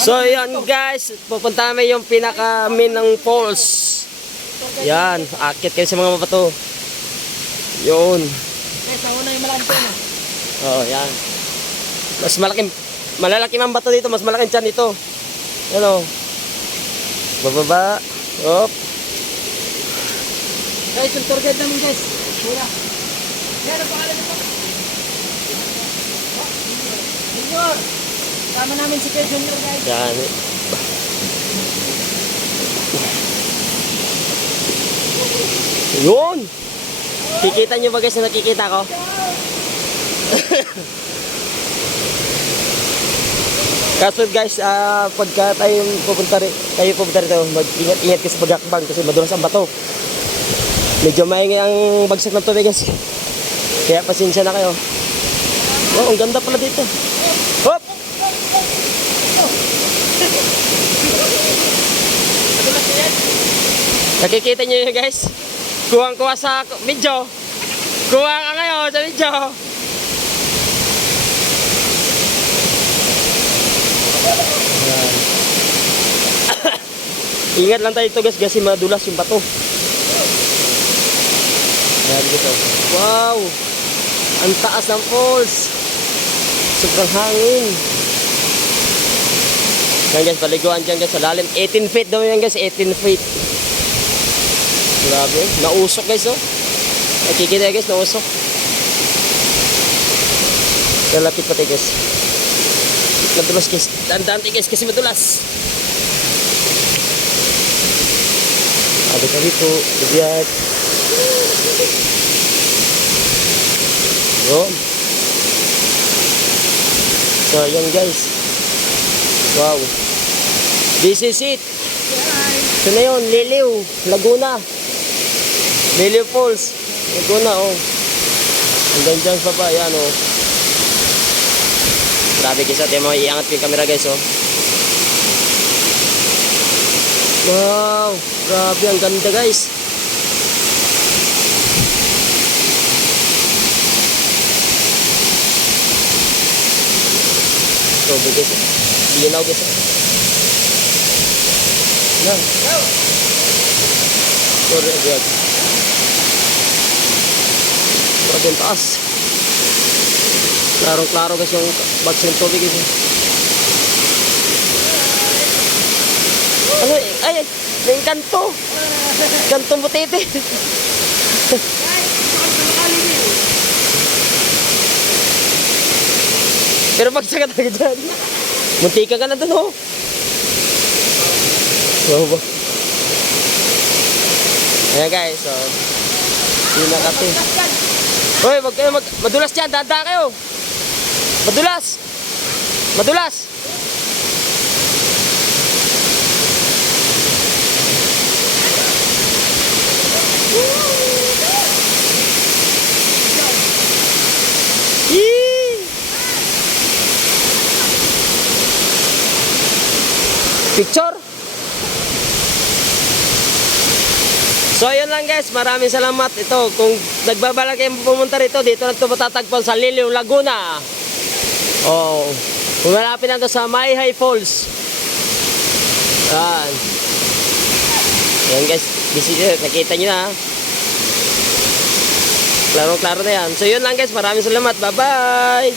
So yan guys, pupunta namin yung pinaka-main ng falls. Yan, akit kayo sa mga mabato. Yun. Guys, nauna yung malalim ko na. Oh, yan. Mas malalaki ng bato dito, mas malaking tiyan dito. Yan o. Bababa. Hop. Guys, yung tour guide namin guys. Mura. Yan, ang pangalan nito. Junior. Tama namin si Kuya Junior guys. Yan. Yun. Kikita nyo ba guys na nakikita ko? Kaso guys, pagka tayo pupunta rito, mag-ingat-ingat kasi pag-akbang kasi madulas ang bato. Medyo maingay ang bagsak ng tubig guys. Kaya pasensya na kayo. Oh, ang ganda pala dito. Hop! Nakikita nyo yun guys. Kuwang-kuwa sa video. Kuwang ka ngayon sa video. Ingat lang tayo ito guys kasi madulas yung bato. Ayan dito. Wow! Ang taas ng falls. Sobrang hangin. Yan guys, paliguan dyan guys sa lalim. 18 feet daw yan guys, 18 feet. Grabe, nausok guys oh. Nakikita guys, nausok. Lalapit pati guys. Madulas guys. Dandan guys kasi madulas. Ada kali po, lihat. Yo. So, yan guys. Wow. This is it. So na yun, Liliw, Laguna. Liliw Falls, Laguna oh. Hanggang dyan pa ba, yan oh. Grabe guys, at yung mga iangat ko yung camera guys oh. Wow, grabe ang ganda guys. So guys, linaw guys. Yan. Sorry agad. Grabe ang taas. Klarong-klaro guys yung bagsak ng tubig guys. Ano, ay, may kanto. Kantong butete. Pero bagsak ka talaga dyan. Muntika ka na dun oh. Wow ba? Ayan guys, so yun na kasi. Hoy, wag kayo madulas dyan, dada kayo. Madulas. Madulas. Picture. So ayun lang guys, maraming salamat. Ito, kung nagbabalak kayong pumunta rito, dito na ito matatagpuan sa Liliw, Laguna. Oh, kung malapit na ito sa Mayhay Falls. Yan. Yan guys, nakita nyo na. Klaro-klaro na yan. So yun lang guys, maraming salamat. Bye-bye.